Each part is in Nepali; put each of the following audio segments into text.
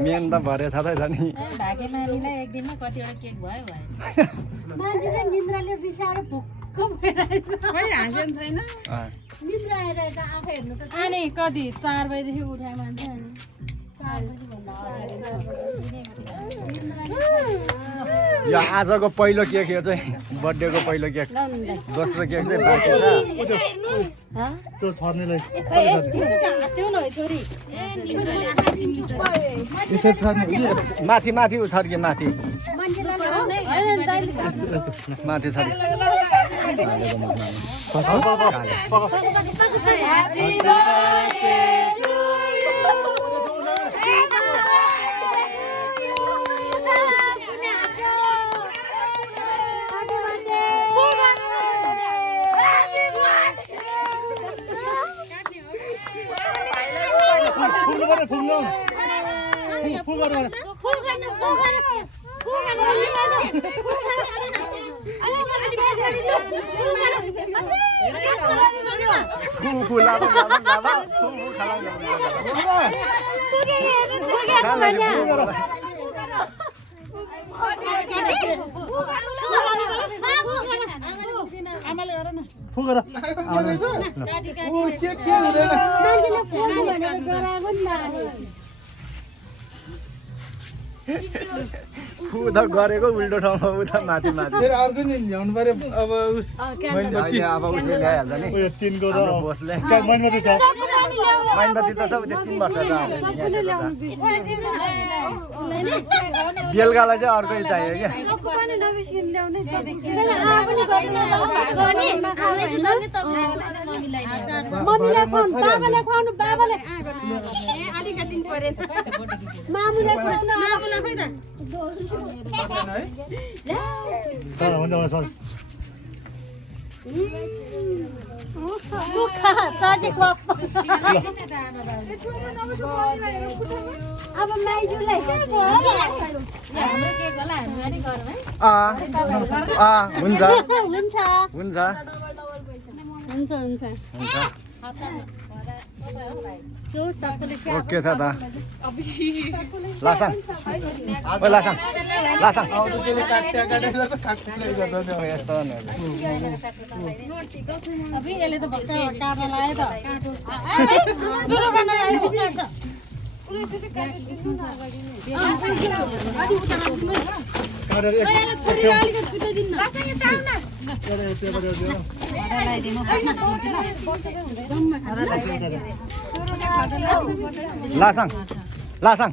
मेन त भरे छँदैछ नि भाग्यमानीलाई एक दिनमा कतिवटा केक भयो मान्छे चाहिँ निन्द्राले रिसाएर भुक्क भइरहेछ हाँस्यो छैन निद्रा आएर आँखा हेर्नु त अनि कति 4 बजेदेखि उठायो मान्छे अनि 4 बजी भन्दा यो आजको पहिलो केक यो चाहिँ बर्थडेको पहिलो केक दोस्रो केक चाहिँ बाँकी छ त्यो छर्नेलाई माथि माथि उछर्के माथि माथि छर्के उता गरेको उल्टो ठाउँमा उता माथि माथि अर्को नि ल्याउनु पर्यो अब उस अब उसले ल्याइहाल्छ नि तिनको र बोसले मैनबत्ती छ मैनबत्ती त सब 3 वर्ष त बेलुकालाई चाहिँ अर्कै चाहियो क्या मम्मीलाई खुवाउनु बाबालाई खुवाउनु बाबाले अलिकति परेन मामुलाई खुवाउनु मामुलाई खै त अब माइजूलाई हुन्छ हुन्छ हुन्छ ओके छ त लासाङ ओ लासाङ लासाङ अबि यसले त भक्क काटा लायो त सुरु गर्न लाग्यो लासाङ लासाङ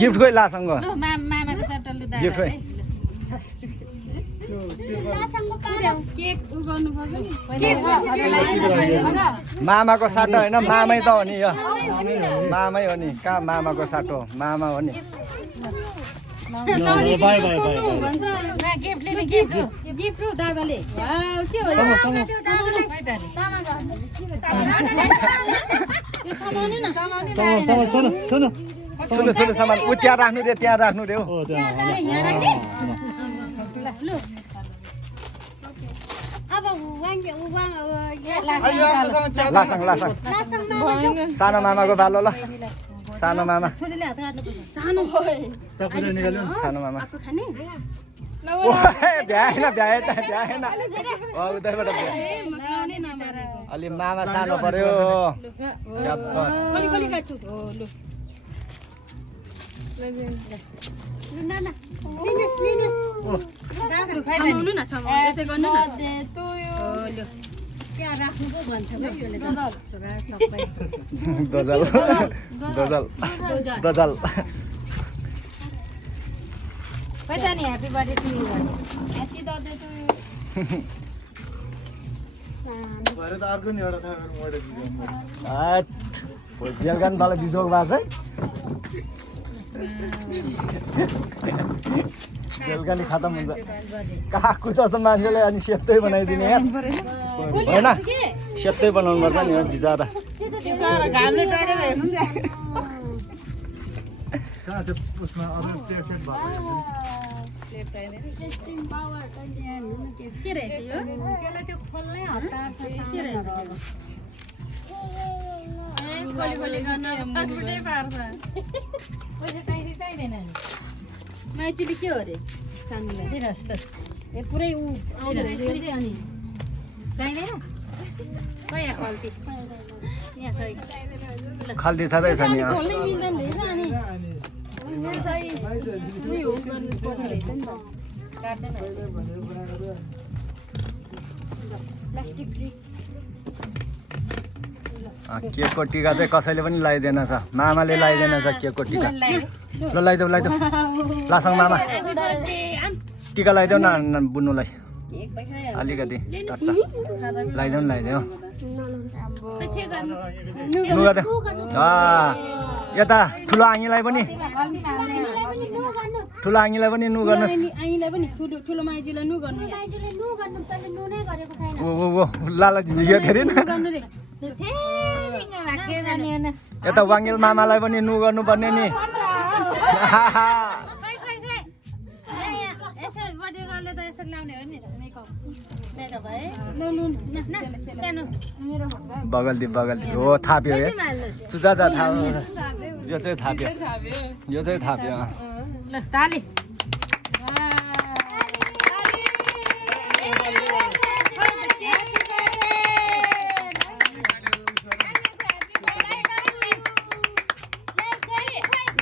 गिफ्ट खोइ लासाङ मामाको सट्टल गिफ्ट खोइ मामाको साटो होइन मामै त हो नि यो मामै हो नि कहाँ मामाको साटो मामा हो नि बाई बाई बाई गिफ्ट दादाले के हो सुन्नु सुन्नु सामान उ त्यहाँ राख्नु रे त्यहाँ राख्नु रे हो लासाङ लासाङ सानो मामाको बालो ल सानो मामा सानो मामा भ्याएन भ्याएन भ्याएन उतैबाट अलि मामा सानो पर्यो दजल दजल दजल पैसा नि happy birthday to you happy birthday to you भरे त अर्को नि एउटा थाहा मैले बेलुका नि तल बिजोक भएको बेलुका नि खतम हुन्छ काकु जस्तो मान्छेले अनि सेतै बनाइदिने यार होइन सेतै बनाउनु पर्छ नि बिचरा घामले टडेर हेर्नु कहाँ त्यो उसमा अरू सेट भएको के रहेछ यो त्यसलाई त्यो खोल्नै हतार छ के रहेछ गोली गर्न सटफुटै पार्छ पैसा चाहिँदैन नि माइचीले के हो रे खानुलाई ए पुरै उ आउँदो रहेछ यो चाहिँ अनि चाहिँदैन कहाँ खल्ती यहाँ छ खल्ती छँदै छ नि खोल्नै मिल्दैन रहेछ अनि उयो चाहिँ उयो गर्नु पर्ने रहेछ नि त काट्दैन प्लास्टिक केकको टिका चाहिँ कसैले पनि लगाइदिएन छ मामाले लगाइदिएन छ केकको टिका ल लगाइदेऊ लासँग मामा टिका लगाइदेऊ न बुन्नुलाई अलिकति लगाइदेऊ न लगाइदेऊ यता ठुलो आङीलाई पनि नु गर्नुहोस् लालाजी यो धेरै न यता वाङ्गेल मामालाई पनि नु गर्नुपर्ने नि बगल्दी हो थाप्यो है सुजा थाप्यो यो चाहिँ थाप्यो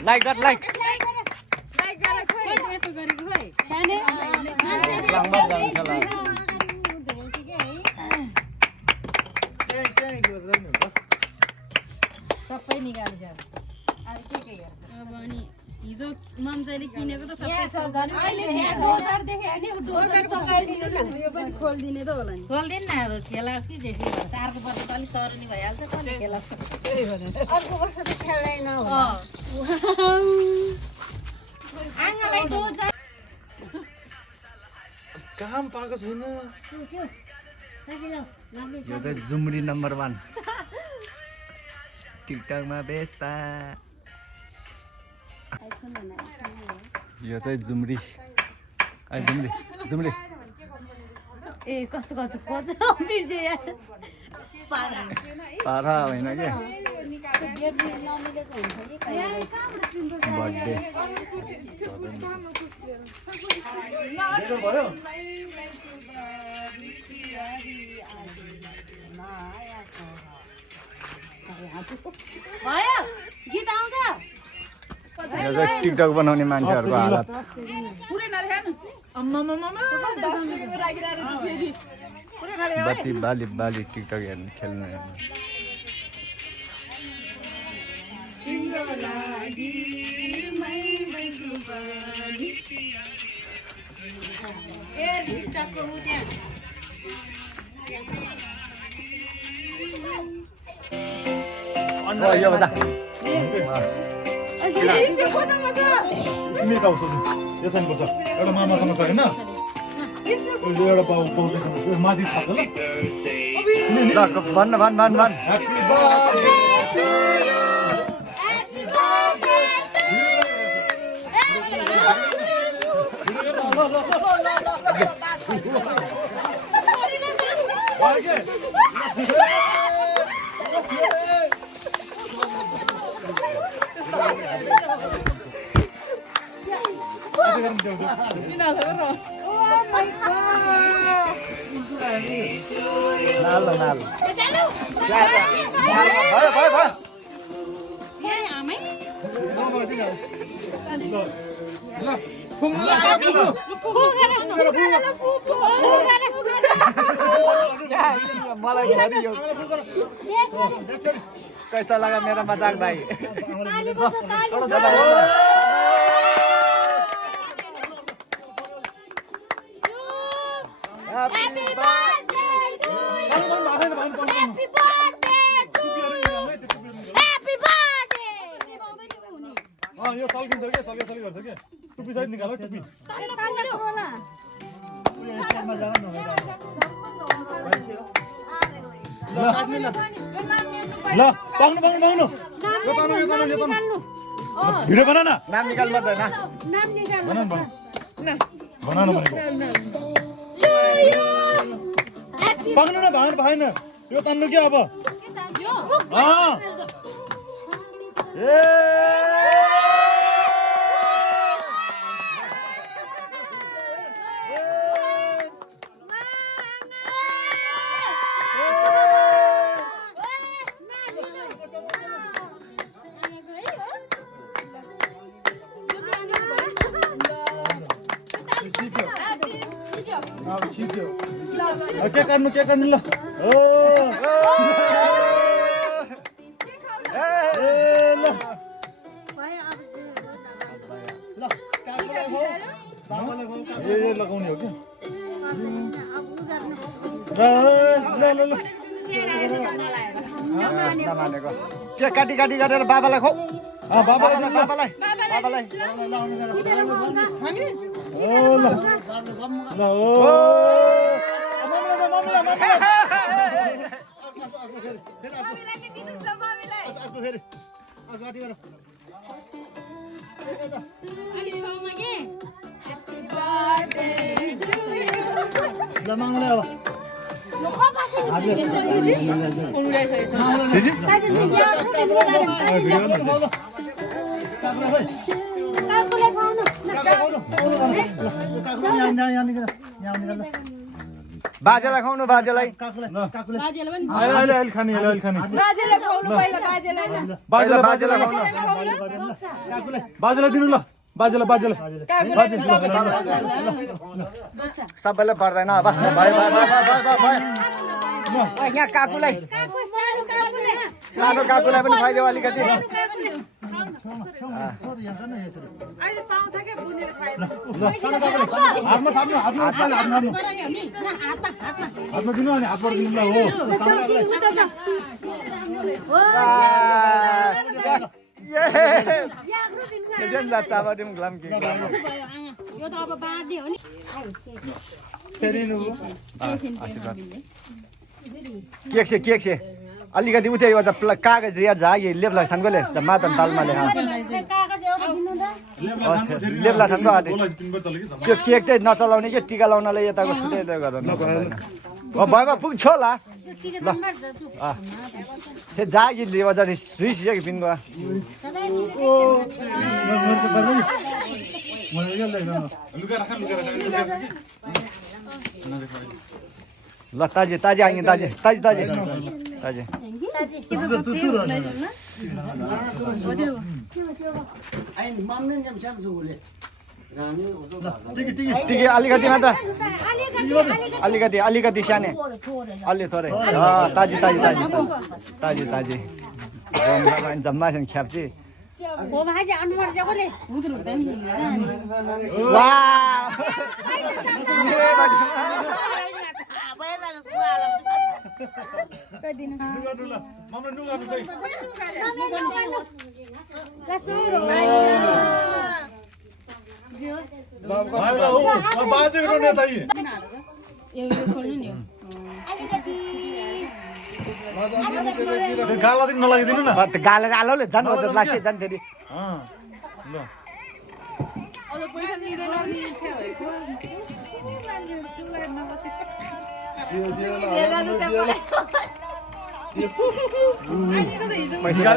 लाइक सबै निकालिन्छ अब के गर्छ अब अनि हिजो मम्जाले किनेको त सबै छ यो पनि खोलिदिने त होला नि खोलिदिनु न अब खेलाओस् कि जेसी भन्छ अर्को वर्ष त अलिक सरुनी भइहाल्छ कसले खेलाउँछ अर्को वर्ष त खेल्दैन काम पाएको छैन यो चाहिँ जुम्री नम्बर 1 टिकटकमा बेस्ता यो चाहिँ जुम्री ए कस्तो गर्छ खोज बिर्जे यार पारा होइन के बर्थडे भयो गीत आउँछ यो चाहिँ टिकटक बनाउने मान्छेहरूको हालत बत्ती बाली टिकटक खेल्नु यो बजा तिमीले पाउँछ यसमा पर्छ एउटा मामासँग छ होइन एउटा पाउँछ माथि छ ल भन्न ह्याप्पी बर्थडे मलाई कैसा लगा मेरा मजाक भाई Happy birthday to you. Happy birthday. यो सल्किन्छ के सल्के गर्छ के टुप्पी सहित निकालो टुप्पी ल पाउनु भिडियो बना न नाम निकाल पर्दैन बना न भनेको पाउनु न भएन यो तान्नु के अब के गर्नु ल लगाउने हो कि नमानेको के काटी गरेर बाबालाई खुवाऊ बाबालाई बाजेलाई खुवाउनु बाजेलाई अहिले खाने बाजेलाई दिनु ल बाजेलाई सबैलाई पर्दैन अब यहाँ काकुलाई सानो काकुलाई पनि खुवाइदेऊ अलिकति हातमा दिनु अनि हातबाट दिनु ल केक से अलिकति उतै कागज या झागी लेप्ला छानकोले मादन तालमाले लेप्ला छानको आदि त्यो केक चाहिँ नचलाउने के टिका लाउनलाई यताको छुट्टै गर्नु भएमा पुग्छ होला ल त्यो जागिरले अझ रिसियो कि पिनको ल ताजे आइए ताजे टिके अलिकति मात्र अलिकति साने अलि थोरै ताजी जम्मा छन् ख्याप्ची नलागिदिनु न गालेर आलोले झन् लासे झन् फेरि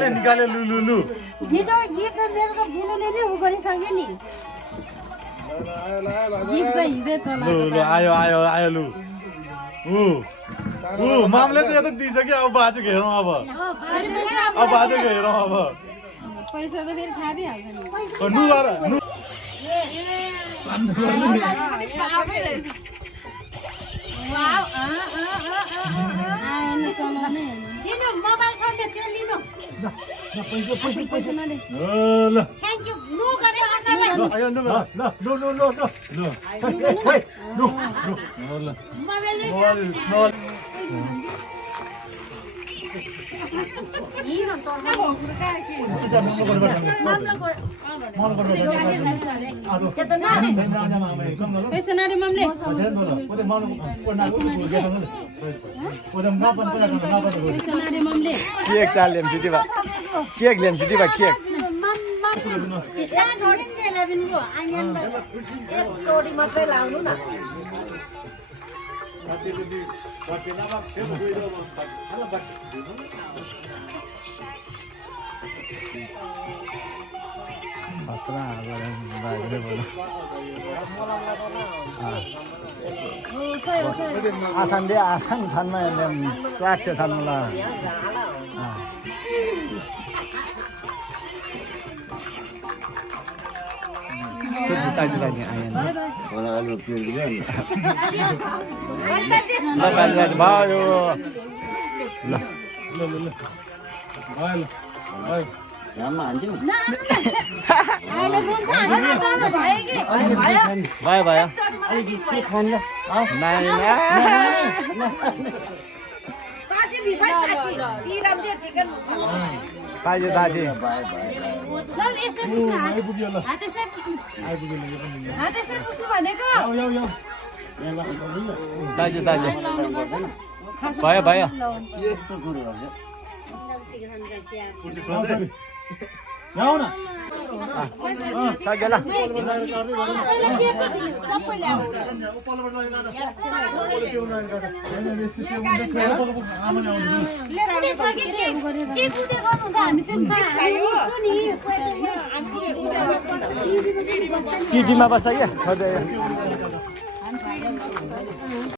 निकाले लु आयो लु मामले त यता दिइसक्यो अब बाजेको हेरौँ अब बाजेको हेरौँ अब पैसा त फेरि खादिहाल्छ 진짜 먹는 거 얼마나 먹는 거 아도 내가 마음에 이거는 पैसा नारी मम्मीले 어제 먹는 거 나고 그러는 어제 나쁜 거다 나쁜 거 पैसा नारी मम्मीले केक चाल ल्याम सिटी बा केक ल्याम सिटी बा केक आसान दे आसान थानमा ल्याम स्वाद छ थान्नुला भयो भयो दाजु दाजु दाजु दाजु भयो भयो 야오나 सक्यो ल किटीमा बस्छ क्या छोड्दै